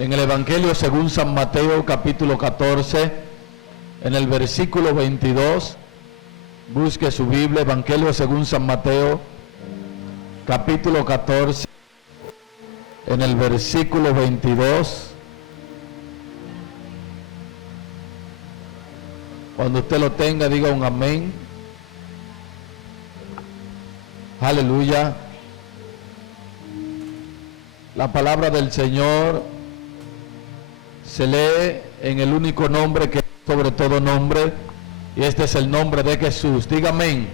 En el Evangelio según San Mateo, capítulo 14, en el versículo 22, busque su Biblia, Evangelio según San Mateo, capítulo 14, en el versículo 22. Cuando usted lo tenga, diga un amén. Aleluya. La palabra del Señor se lee en el único nombre que es sobre todo nombre, y este es el nombre de Jesús. Diga amén.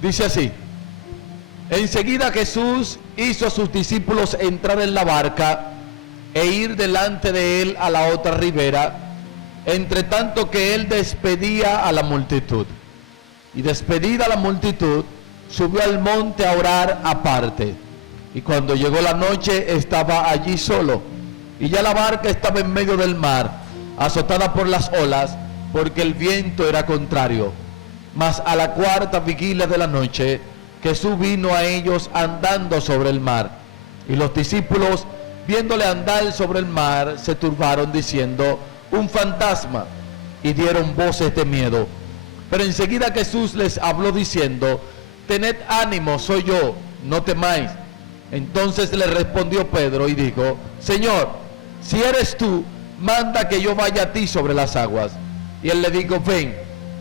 Dice así: enseguida Jesús hizo a sus discípulos entrar en la barca e ir delante de él a la otra ribera, entre tanto que él despedía a la multitud. Y despedida la multitud, subió al monte a orar aparte. Y cuando llegó la noche, estaba allí solo. Y ya la barca estaba en medio del mar, azotada por las olas, porque el viento era contrario. Mas a la cuarta vigilia de la noche, Jesús vino a ellos andando sobre el mar. Y los discípulos, viéndole andar sobre el mar, se turbaron diciendo: un fantasma, y dieron voces de miedo. Pero enseguida Jesús les habló diciendo: tened ánimo, soy yo, no temáis. Entonces le respondió Pedro y dijo: Señor, si eres tú, manda que yo vaya a ti sobre las aguas. Y él le dijo: ven.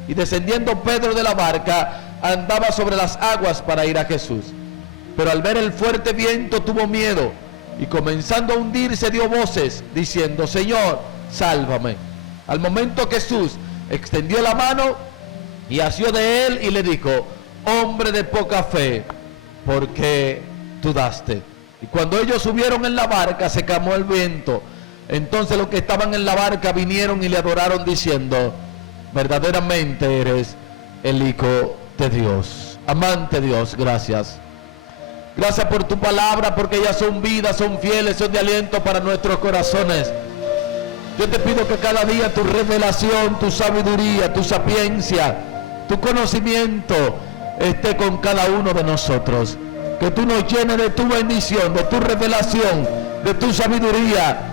Y descendiendo Pedro de la barca, andaba sobre las aguas para ir a Jesús. Pero al ver el fuerte viento tuvo miedo, y comenzando a hundirse dio voces, diciendo: Señor, sálvame. Al momento Jesús extendió la mano y asió de él y le dijo: hombre de poca fe, ¿por qué dudaste? Y cuando ellos subieron en la barca, se calmó el viento. Entonces los que estaban en la barca vinieron y le adoraron diciendo: verdaderamente eres el Hijo de Dios. Amante Dios, gracias. Gracias por tu palabra, porque ellas son vida, son fieles, son de aliento para nuestros corazones. Yo te pido que cada día tu revelación, tu sabiduría, tu sapiencia, tu conocimiento esté con cada uno de nosotros. Que tú nos llenes de tu bendición, de tu revelación, de tu sabiduría,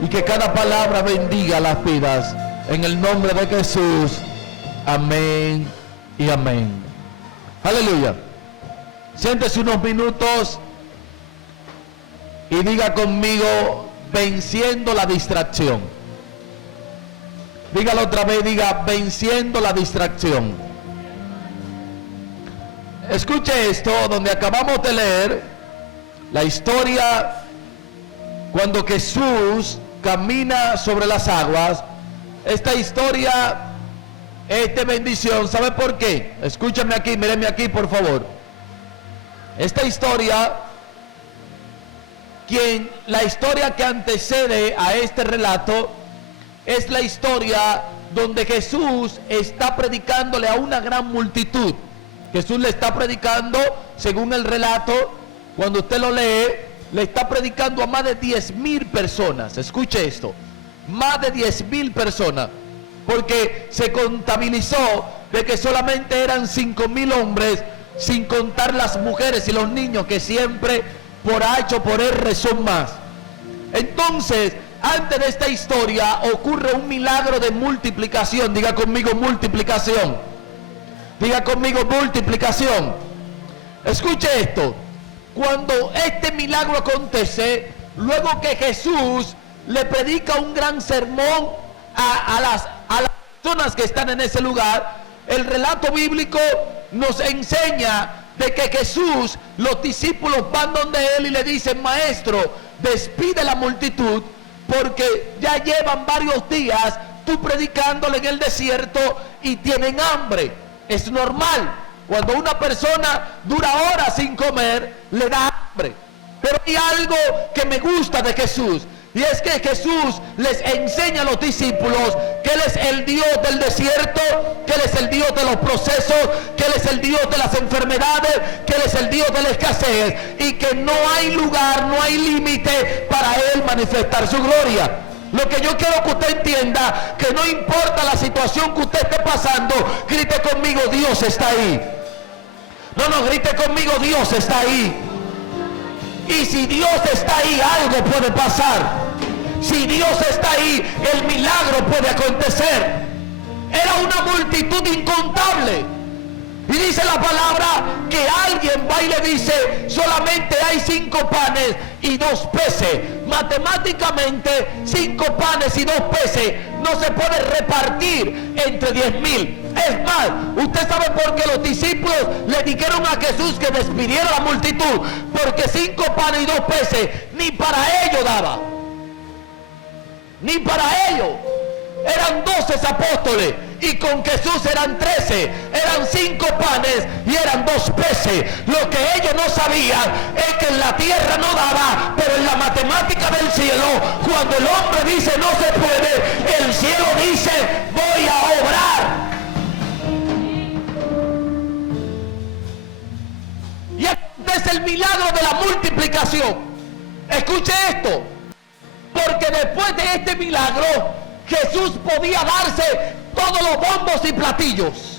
y que cada palabra bendiga las vidas. En el nombre de Jesús. Amén y amén. Aleluya. Siéntese unos minutos y diga conmigo: venciendo la distracción. Dígalo otra vez, diga: venciendo la distracción. Escuche esto, donde acabamos de leer la historia cuando Jesús camina sobre las aguas. Esta historia es de bendición. ¿Sabe por qué? Escúchame aquí, mírenme aquí por favor. Esta historia, la historia que antecede a este relato, es la historia donde Jesús está predicándole a una gran multitud. Jesús le está predicando, según el relato, cuando usted lo lee, le está predicando a más de 10,000 personas. Escuche esto: más de 10,000 personas, porque se contabilizó de que solamente eran 5,000 hombres, sin contar las mujeres y los niños, que siempre por H o por R son más. Entonces, antes de esta historia ocurre un milagro de multiplicación. Diga conmigo: multiplicación. Diga conmigo: multiplicación. Escuche esto: cuando este milagro acontece, luego que Jesús le predica un gran sermón a las personas que están en ese lugar, el relato bíblico nos enseña de que Jesús, los discípulos van donde él y le dicen: maestro, despide la multitud, porque ya llevan varios días tú predicándole en el desierto y tienen hambre. Es normal, cuando una persona dura horas sin comer, le da hambre. Pero hay algo que me gusta de Jesús, y es que Jesús les enseña a los discípulos que Él es el Dios del desierto, que Él es el Dios de los procesos, que Él es el Dios de las enfermedades, que Él es el Dios de la escasez, y que no hay lugar, no hay límite para Él manifestar su gloria. Lo que yo quiero que usted entienda, que no importa la situación que usted esté pasando, grite conmigo: Dios está ahí. No, grite conmigo: Dios está ahí. Y si Dios está ahí, algo puede pasar. Si Dios está ahí, el milagro puede acontecer. Era una multitud incontable. Y dice la palabra que alguien va y le dice, solamente hay 5 panes y 2 peces. Matemáticamente, 5 panes y 2 peces no se puede repartir entre 10,000. Es más, usted sabe por qué los discípulos le dijeron a Jesús que despidiera a la multitud, porque 5 panes y 2 peces ni para ellos daba. Ni para ellos. Eran 12 apóstoles y con Jesús eran 13. Eran 5 panes y eran 2 peces. Lo que ellos no sabían es que en la tierra no daba, pero en la matemática del cielo, cuando el hombre dice no se puede, el cielo dice voy a obrar. Y acontece el milagro de la multiplicación. Escuche esto, porque después de este milagro Jesús podía darse todos los bombos y platillos.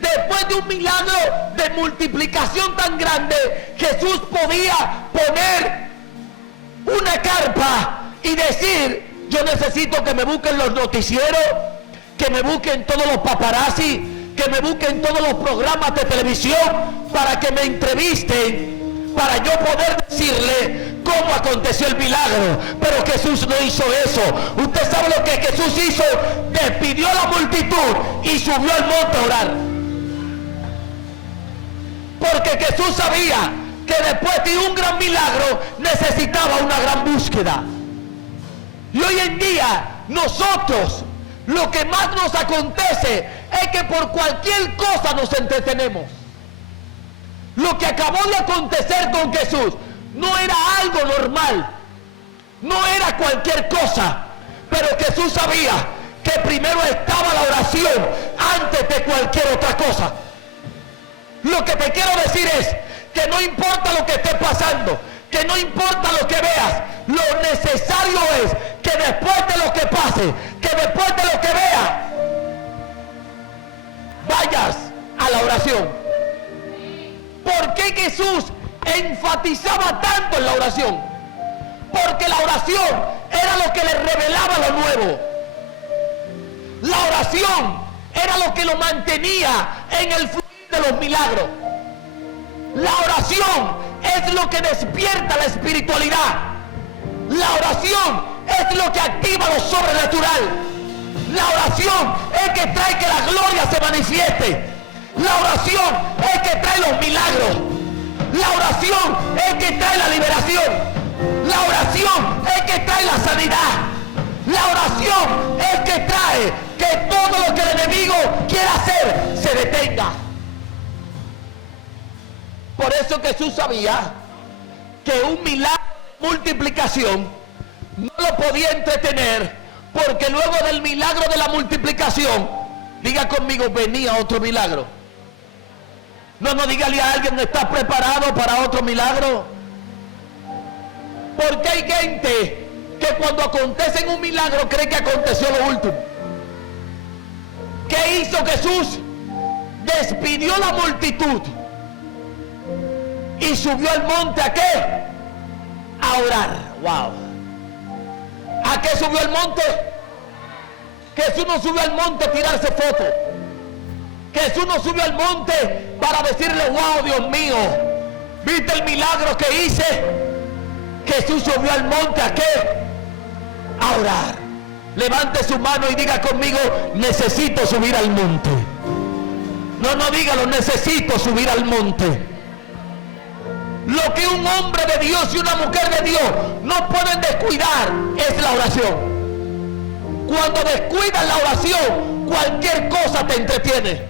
Después de un milagro de multiplicación tan grande, Jesús podía poner una carpa y decir, yo necesito que me busquen los noticieros, que me busquen todos los paparazzi, que me busquen todos los programas de televisión para que me entrevisten, para yo poder decirle cómo aconteció el milagro. Pero Jesús no hizo eso. Usted sabe lo que Jesús hizo: despidió a la multitud y subió al monte a orar. Porque Jesús sabía que después de un gran milagro necesitaba una gran búsqueda. Y hoy en día nosotros, lo que más nos acontece es que por cualquier cosa nos entretenemos. Lo que acabó de acontecer con Jesús no era algo normal, no era cualquier cosa, pero Jesús sabía que primero estaba la oración antes de cualquier otra cosa. Lo que te quiero decir es que no importa lo que esté pasando, que no importa lo que veas, lo necesario es que después de lo que pase, que después de lo que veas, vayas a la oración. ¿Por qué Jesús enfatizaba tanto en la oración? Porque la oración era lo que le revelaba lo nuevo. La oración era lo que lo mantenía en el fluir de los milagros. La oración es lo que despierta la espiritualidad. La oración es lo que activa lo sobrenatural. La oración es que trae que la gloria se manifieste. La oración es que trae los milagros. La oración es que trae la liberación. La oración es que trae la sanidad. La oración es que trae que todo lo que el enemigo quiera hacer se detenga. Por eso Jesús sabía que un milagro de multiplicación no lo podía entretener, porque luego del milagro de la multiplicación, diga conmigo, venía otro milagro. No, dígale a alguien, ¿estás preparado para otro milagro? Porque hay gente que cuando acontece un milagro cree que aconteció lo último. ¿Qué hizo Jesús? Despidió la multitud y subió al monte ¿a qué? A orar. Wow. ¿A qué subió al monte? Jesús no subió al monte a tirarse fotos. Jesús no subió al monte para decirle, wow, Dios mío, ¿viste el milagro que hice? Jesús subió al monte ¿a qué? A orar. Levante su mano y diga conmigo, necesito subir al monte. No, dígalo, necesito subir al monte. Lo que un hombre de Dios y una mujer de Dios no pueden descuidar es la oración. Cuando descuidas la oración, cualquier cosa te entretiene.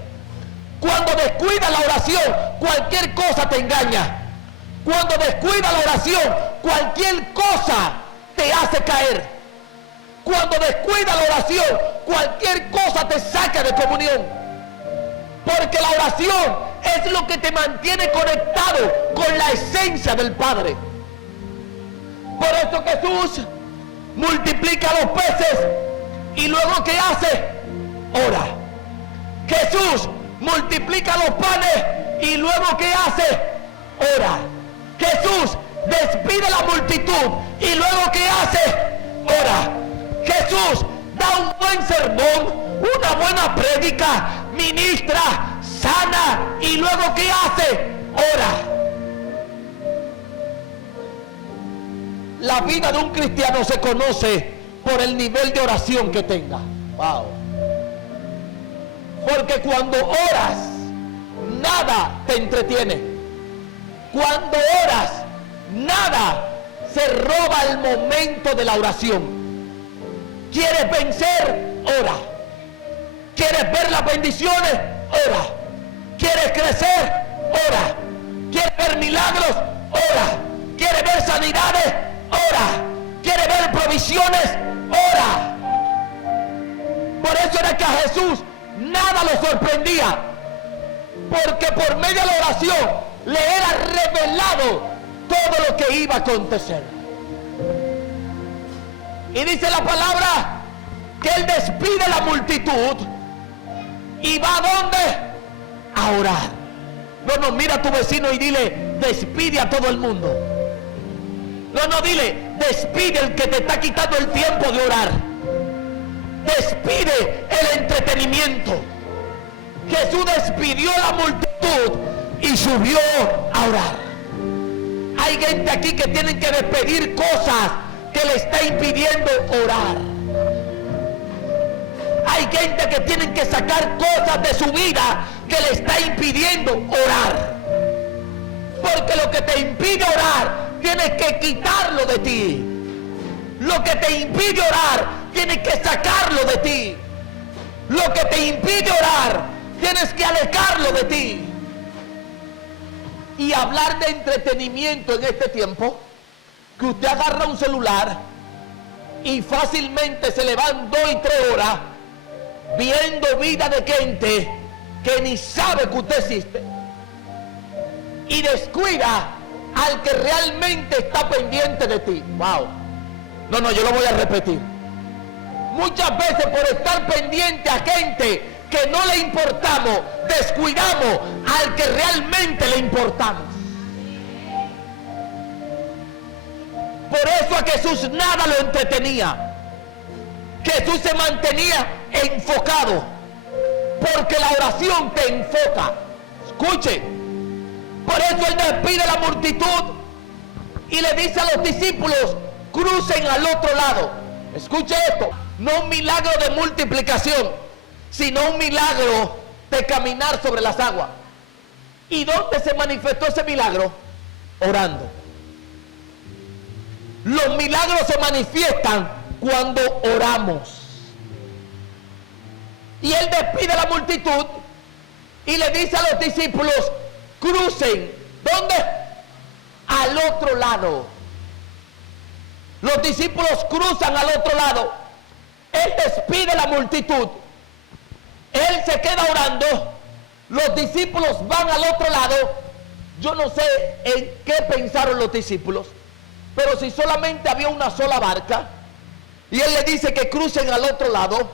Cuando descuidas la oración, cualquier cosa te engaña. Cuando descuidas la oración, cualquier cosa te hace caer. Cuando descuidas la oración, cualquier cosa te saca de comunión. Porque la oración es lo que te mantiene conectado con la esencia del Padre. Por eso Jesús multiplica los peces y luego ¿qué hace? Ora. Jesús multiplica los panes y luego ¿qué hace? Ora. Jesús despide la multitud y luego ¿qué hace? Ora. Jesús da un buen sermón, una buena prédica, ministra, sana y luego ¿qué hace? Ora. La vida de un cristiano se conoce por el nivel de oración que tenga. Wow. Porque cuando oras, nada te entretiene. Cuando oras, nada se roba el momento de la oración. ¿Quieres vencer? Ora. ¿Quieres ver las bendiciones? Ora. ¿Quieres crecer? Ora. ¿Quieres ver milagros? Ora. ¿Quieres ver sanidades? Ora. ¿Quieres ver provisiones? Ora. Por eso era que a Jesús nada lo sorprendía, porque por medio de la oración le era revelado todo lo que iba a acontecer. Y dice la palabra que él despide la multitud y va ¿a dónde? A orar. No, mira a tu vecino y dile, despide a todo el mundo. No, dile, despide el que te está quitando el tiempo de orar. Despide el entretenimiento. Jesús despidió la multitud y subió a orar. Hay gente aquí que tienen que despedir cosas que le está impidiendo orar. Hay gente que tienen que sacar cosas de su vida que le está impidiendo orar. Porque lo que te impide orar, tienes que quitarlo de ti. Lo que te impide orar, tienes que sacarlo de ti. Lo que te impide orar, tienes que alejarlo de ti. Y hablar de entretenimiento en este tiempo, que usted agarra un celular y fácilmente se le van 2 y 3 horas viendo vida de gente que ni sabe que usted existe, y descuida al que realmente está pendiente de ti. Wow. No, yo lo voy a repetir. Muchas veces por estar pendiente a gente que no le importamos, descuidamos al que realmente le importamos. Por eso a Jesús nada lo entretenía. Jesús se mantenía enfocado, porque la oración te enfoca. Escuche. Por eso él despide a la multitud y le dice a los discípulos, crucen al otro lado. Escuche esto, no un milagro de multiplicación, sino un milagro de caminar sobre las aguas. ¿Y dónde se manifestó ese milagro? Orando. Los milagros se manifiestan cuando oramos. Y él despide a la multitud y le dice a los discípulos, crucen. ¿Dónde? Al otro lado. Los discípulos cruzan al otro lado. Él despide a la multitud. Él se queda orando. Los discípulos van al otro lado. Yo no sé en qué pensaron los discípulos, pero si solamente había una sola barca y él le dice que crucen al otro lado,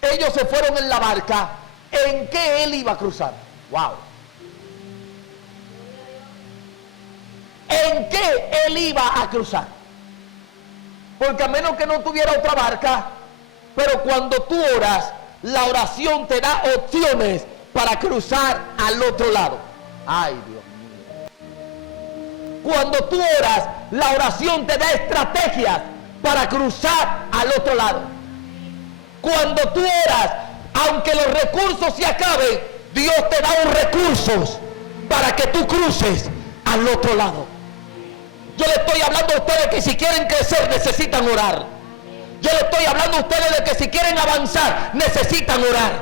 ellos se fueron en la barca. ¿En qué él iba a cruzar? Wow. ¿En qué él iba a cruzar? Porque a menos que no tuviera otra barca, pero cuando tú oras, la oración te da opciones para cruzar al otro lado. Ay, Dios mío. Cuando tú oras, la oración te da estrategias para cruzar al otro lado. Cuando tú oras, aunque los recursos se acaben, Dios te da unos recursos para que tú cruces al otro lado. Yo le estoy hablando a ustedes que si quieren crecer necesitan orar. Yo le estoy hablando a ustedes de que si quieren avanzar necesitan orar.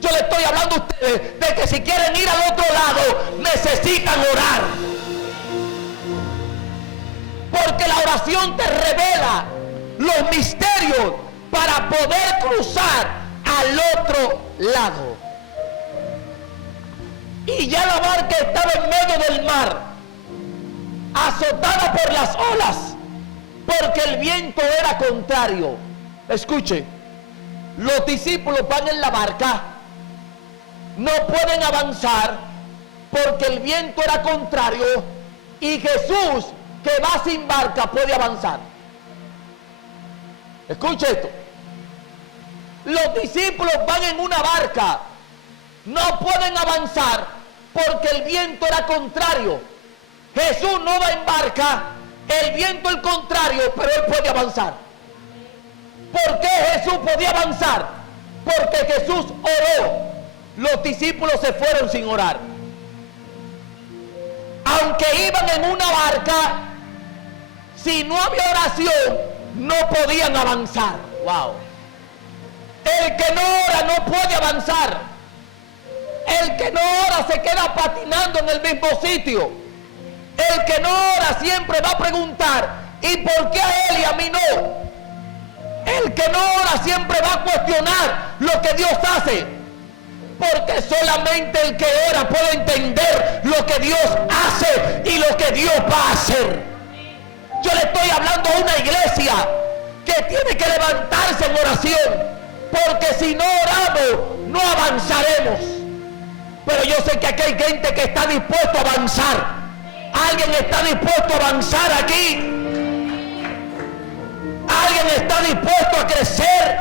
Yo le estoy hablando a ustedes de que si quieren ir al otro lado necesitan orar. Porque la oración te revela los misterios para poder cruzar al otro lado. Y ya la barca estaba en medio del mar, azotada por las olas, porque el viento era contrario. Escuche, los discípulos van en la barca, no pueden avanzar porque el viento era contrario, y Jesús que va sin barca puede avanzar. Escuche esto. Los discípulos van en una barca, no pueden avanzar porque el viento era contrario. Jesús no va en barca, el viento es contrario, pero él puede avanzar. ¿Por qué Jesús podía avanzar? Porque Jesús oró. Los discípulos se fueron sin orar. Aunque iban en una barca, si no había oración, no podían avanzar. Wow. El que no ora no puede avanzar. El que no ora se queda patinando en el mismo sitio. El que no ora siempre va a preguntar, ¿y por qué a él y a mí no? El que no ora siempre va a cuestionar lo que Dios hace. Porque solamente el que ora puede entender lo que Dios hace y lo que Dios va a hacer. Yo le estoy hablando a una iglesia que tiene que levantarse en oración. Porque si no oramos, no avanzaremos. Pero yo sé que aquí hay gente que está dispuesto a avanzar. ¿Alguien está dispuesto a avanzar aquí? ¿Alguien está dispuesto a crecer?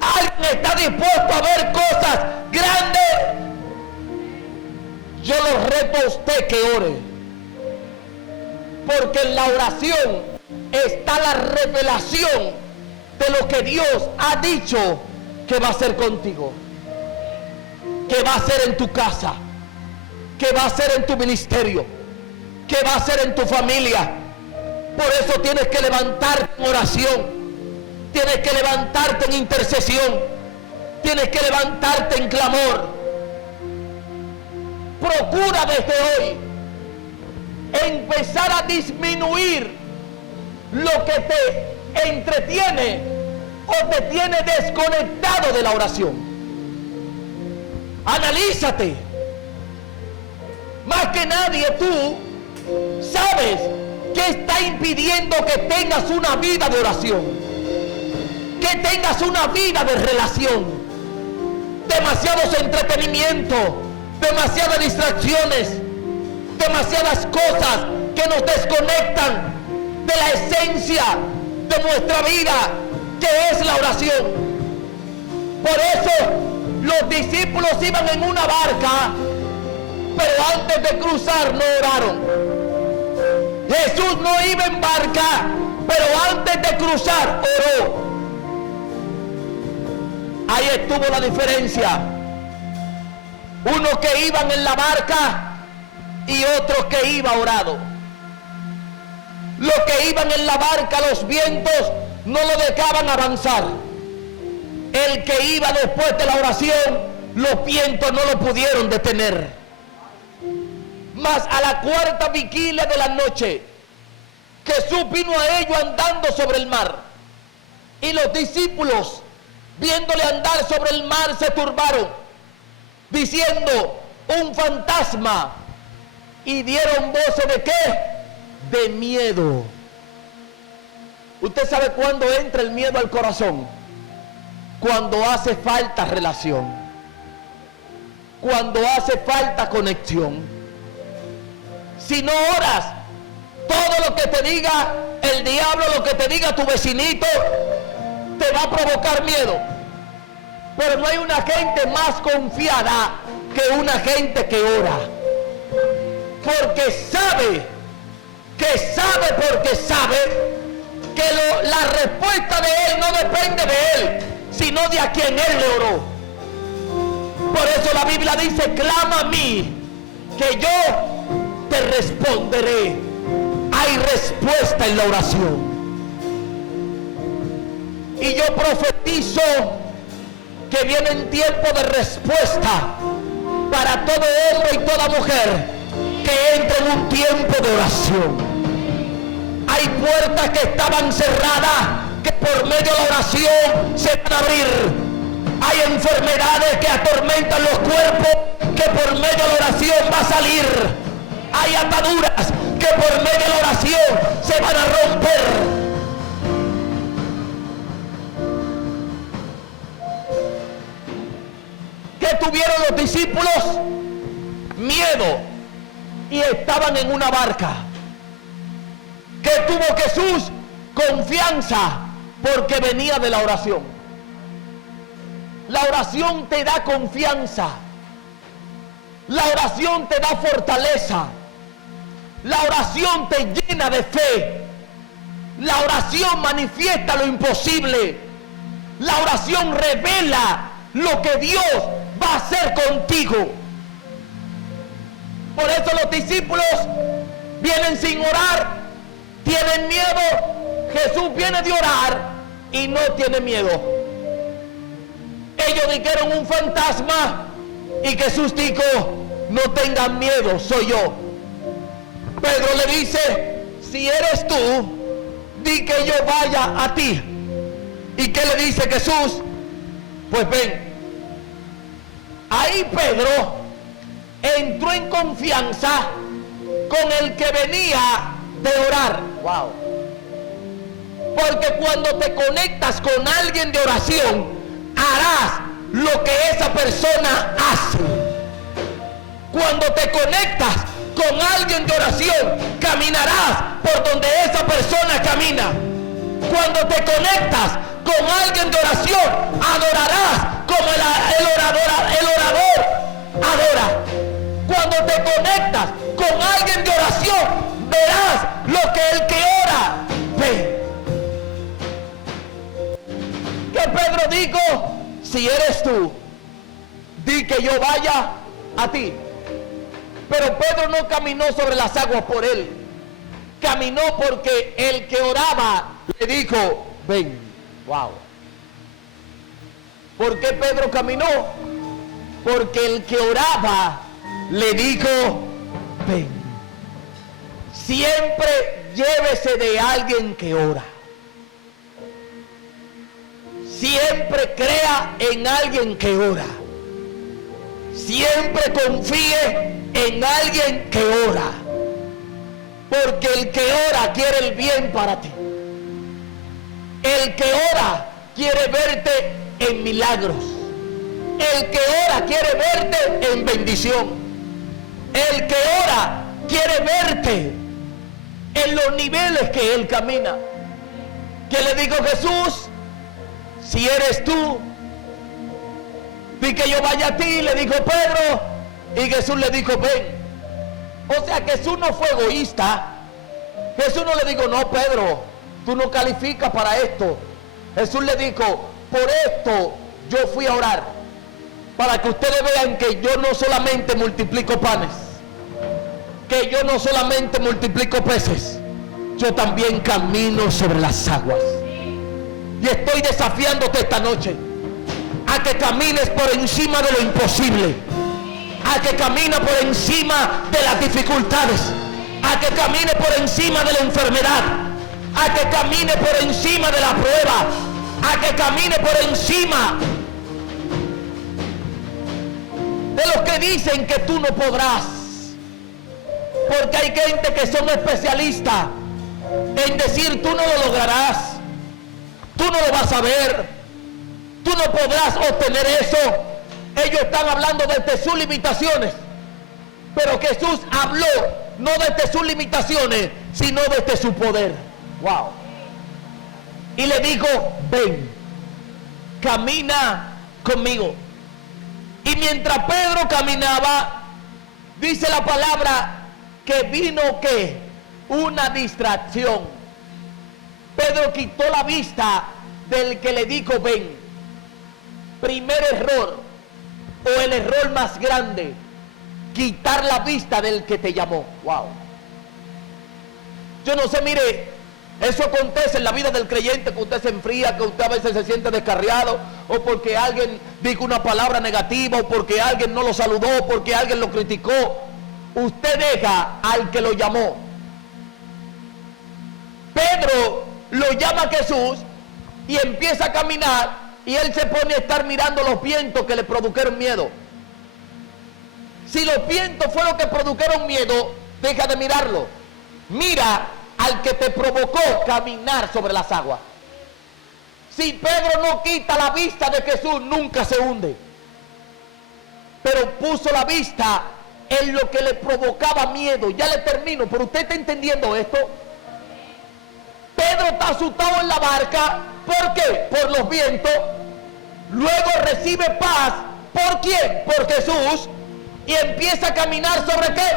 ¿Alguien está dispuesto a ver cosas grandes? Yo lo reto a usted que ore. Porque en la oración está la revelación de lo que Dios ha dicho que va a hacer contigo, que va a hacer en tu casa, que va a hacer en tu ministerio, que va a hacer en tu familia. Por eso tienes que levantarte en oración, tienes que levantarte en intercesión, tienes que levantarte en clamor. Procura desde hoy empezar a disminuir lo que te entretiene o te tiene desconectado de la oración. Analízate. Más que nadie tú sabes qué está impidiendo que tengas una vida de oración, que tengas una vida de relación. Demasiados entretenimientos, demasiadas distracciones, demasiadas cosas que nos desconectan de la esencia de nuestra vida, que es la oración. Por eso los discípulos iban en una barca, pero antes de cruzar no oraron. Jesús no iba en barca, pero antes de cruzar oró. Ahí estuvo la diferencia. Unos que iban en la barca y otros que iban orado. Los que iban en la barca, los vientos no lo dejaban avanzar. El que iba después de la oración, los vientos no lo pudieron detener. Mas a la cuarta vigilia de la noche, Jesús vino a ellos andando sobre el mar. Y los discípulos, viéndole andar sobre el mar, se turbaron, diciendo, un fantasma. Y dieron voces de ¿qué? De miedo. ¿Usted sabe cuándo entra el miedo al corazón? Cuando hace falta relación, cuando hace falta conexión. Si no oras, todo lo que te diga el diablo, lo que te diga tu vecinito, te va a provocar miedo. Pero no hay una gente más confiada que una gente que ora. Porque sabe que la respuesta de él no depende de él, sino de a quien él le oró. Por eso la Biblia dice, clama a mí, que yo te responderé. Hay respuesta en la oración. Y yo profetizo que vienen tiempos de respuesta para todo hombre y toda mujer que entre en un tiempo de oración. Hay puertas que estaban cerradas, que por medio de la oración se van a abrir. Hay enfermedades que atormentan los cuerpos, que por medio de la oración va a salir. Hay ataduras que por medio de la oración se van a romper. ¿Qué tuvieron los discípulos? Miedo. Y estaban en una barca. ¿Qué tuvo Jesús? Confianza, porque venía de la oración. La oración te da confianza. La oración te da fortaleza. La oración te llena de fe. La oración manifiesta lo imposible. La oración revela lo que Dios va a hacer contigo. Por eso los discípulos vienen sin orar, tienen miedo. Jesús viene de orar y no tiene miedo. Ellos dijeron un fantasma y Jesús dijo, no tengan miedo, soy yo. Pedro le dice, si eres tú, di que yo vaya a ti. ¿Y qué le dice Jesús? Pues ven. Ahí Pedro entró en confianza con el que venía de orar. Wow. Porque cuando te conectas con alguien de oración, harás lo que esa persona hace. Cuando te conectas con alguien de oración, caminarás por donde esa persona camina. Cuando te conectas con alguien de oración, adorarás como el orador adora. Cuando te conectas con alguien de oración, verás lo que el que ora ve. ¿Qué Pedro dijo? Si eres tú, di que yo vaya a ti. Pero Pedro no caminó sobre las aguas por él. Caminó porque el que oraba le dijo, ven. Wow. ¿Por qué Pedro caminó? Porque el que oraba le dijo, ven. Siempre llévese de alguien que ora. Siempre crea en alguien que ora. Siempre confíe en alguien que ora. Porque el que ora quiere el bien para ti. El que ora quiere verte en milagros. El que ora quiere verte en bendición. El que ora quiere verte en los niveles que él camina. ¿Qué le dijo Jesús? Si eres tú, di que yo vaya a ti, le dijo Pedro. Y Jesús le dijo, ven. O sea, Jesús no fue egoísta. Jesús no le dijo, no, Pedro, tú no calificas para esto. Jesús le dijo, por esto yo fui a orar, para que ustedes vean que yo no solamente multiplico panes, que yo no solamente multiplico peces, yo también camino sobre las aguas. Y estoy desafiándote esta noche a que camines por encima de lo imposible, a que camines por encima de las dificultades, a que camines por encima de la enfermedad, a que camines por encima de la prueba, a que camines por encima de los que dicen que tú no podrás. Porque hay gente que son especialistas en decir tú no lo lograrás, tú no lo vas a ver, tú no podrás obtener eso. Ellos están hablando desde sus limitaciones, pero Jesús habló no desde sus limitaciones, sino desde su poder. Wow. Y le dijo, ven, camina conmigo. Y mientras Pedro caminaba, dice la palabra que vino ¿qué? Una distracción. Pedro quitó la vista del que le dijo ven. Primer error, o el error más grande, quitar la vista del que te llamó. Wow. Yo no sé, mire, eso acontece en la vida del creyente, que usted se enfría, que usted a veces se siente descarriado, o porque alguien dijo una palabra negativa, o porque alguien no lo saludó, o porque alguien lo criticó. Usted deja al que lo llamó. Pedro lo llama a Jesús y empieza a caminar, y él se pone a estar mirando los vientos que le produjeron miedo. Si los vientos fueron los que produjeron miedo, deja de mirarlo. Mira al que te provocó caminar sobre las aguas. Si Pedro no quita la vista de Jesús, nunca se hunde. Pero puso la vista en lo que le provocaba miedo. Ya le termino, pero usted está entendiendo esto. Pedro está asustado en la barca. ¿Por qué? Por los vientos. Luego recibe paz. ¿Por quién? Por Jesús. Y empieza a caminar ¿sobre qué?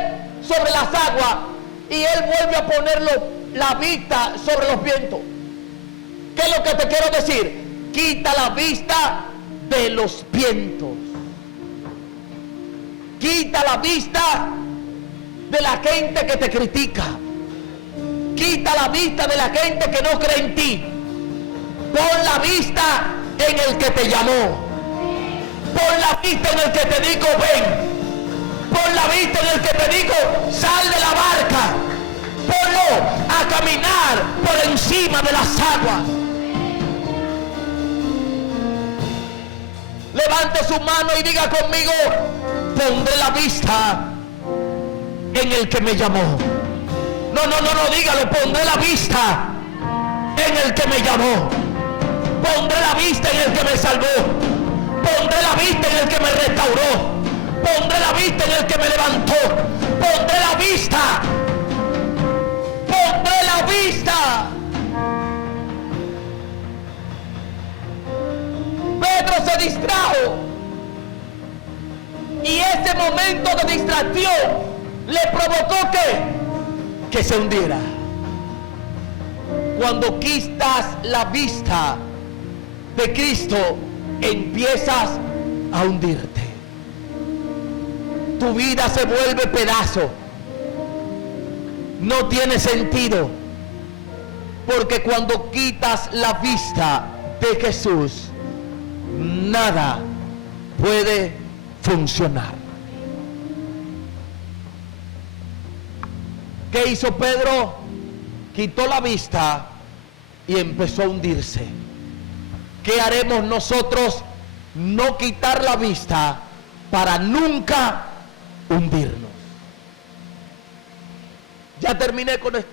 Sobre las aguas. Y él vuelve a poner la vista sobre los vientos. ¿Qué es lo que te quiero decir? Quita la vista de los vientos. Quita la vista de la gente que te critica. Quita la vista de la gente que no cree en ti. Pon la vista en el que te llamó. Pon la vista en el que te dijo ven. Pon la vista en el que te dijo sal de la barca. Ponlo a caminar por encima de las aguas. Levante su mano y diga conmigo, pondré la vista en el que me llamó. No, dígalo, pondré la vista en el que me llamó. Pondré la vista en el que me salvó. Pondré la vista en el que me restauró. Pondré la vista en el que me levantó. Pondré la vista. Pondré la vista. Pedro se distrajo. Y ese momento de distracción le provocó que se hundiera. Cuando quitas la vista de Cristo, empiezas a hundirte. Tu vida se vuelve pedazo. No tiene sentido. Porque cuando quitas la vista de Jesús, nada puede funcionar. ¿Qué hizo Pedro? Quitó la vista y empezó a hundirse. ¿Qué haremos nosotros? No quitar la vista para nunca hundirnos. Ya terminé con esto.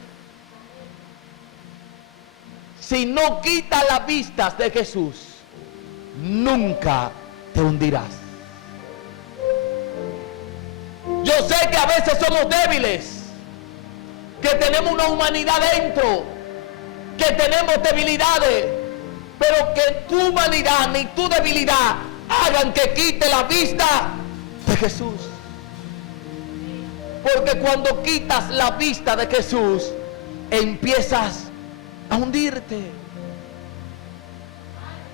Si no quitas las vistas de Jesús, nunca te hundirás. Yo sé que a veces somos débiles, que tenemos una humanidad dentro, que tenemos debilidades, pero que tu humanidad ni tu debilidad hagan que quite la vista de Jesús. Porque cuando quitas la vista de Jesús, empiezas a hundirte.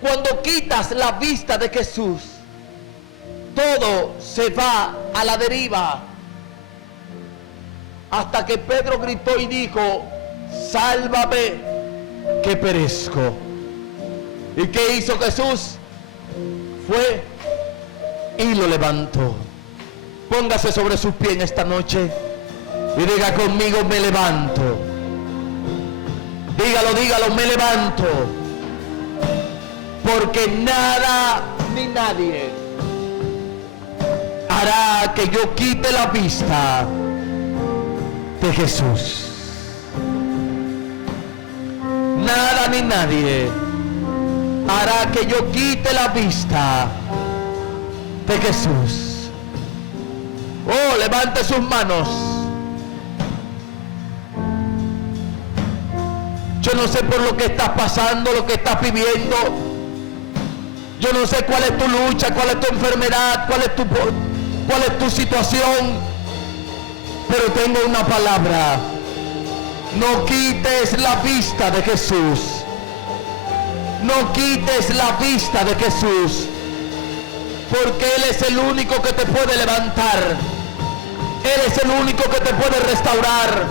Cuando quitas la vista de Jesús, todo se va a la deriva. Hasta que Pedro gritó y dijo, sálvame que perezco. ¿Y qué hizo Jesús? Fue y lo levantó. Póngase sobre sus pies en esta noche y diga conmigo, me levanto. Dígalo, me levanto. Porque nada ni nadie hará que yo quite la vista de Jesús. Nada ni nadie hará que yo quite la vista de Jesús. Oh, levante sus manos. Yo no sé por lo que estás pasando, lo que estás viviendo. Yo no sé cuál es tu lucha, cuál es tu enfermedad, cuál es tu situación. Pero tengo una palabra. No quites la vista de Jesús. No quites la vista de Jesús. Porque Él es el único que te puede levantar. Él es el único que te puede restaurar.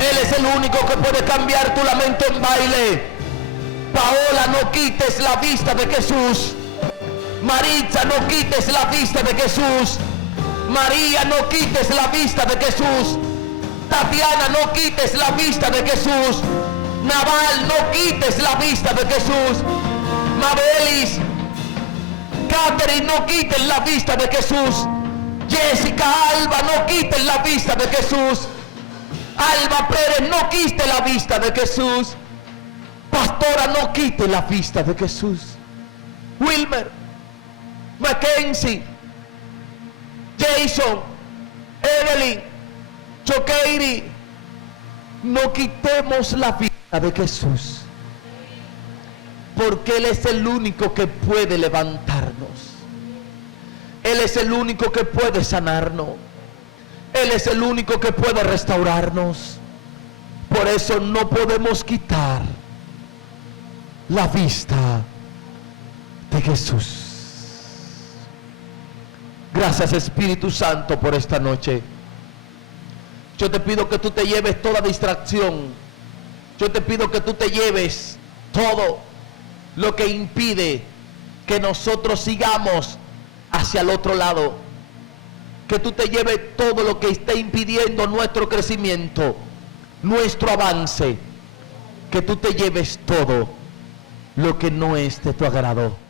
Él es el único que puede cambiar tu lamento en baile. Paola, no quites la vista de Jesús. Maritza, no quites la vista de Jesús. María, no quites la vista de Jesús. Tatiana, no quites la vista de Jesús. Naval, no quites la vista de Jesús. Mabelis, Catherine, no quites la vista de Jesús. Jessica, Alba, no quites la vista de Jesús. Alba Pérez, no quite la vista de Jesús. Pastora, no quite la vista de Jesús. Wilmer, Mackenzie, Jason, Evelyn, Chokeiri, no quitemos la vista de Jesús. Porque Él es el único que puede levantarnos. Él es el único que puede sanarnos. Él es el único que puede restaurarnos. Por eso no podemos quitar la vista de Jesús. Gracias, Espíritu Santo, por esta noche. Yo te pido que tú te lleves toda distracción. Yo te pido que tú te lleves todo lo que impide que nosotros sigamos hacia el otro lado. Que tú te lleves todo lo que esté impidiendo nuestro crecimiento, nuestro avance. Que tú te lleves todo lo que no es de tu agrado.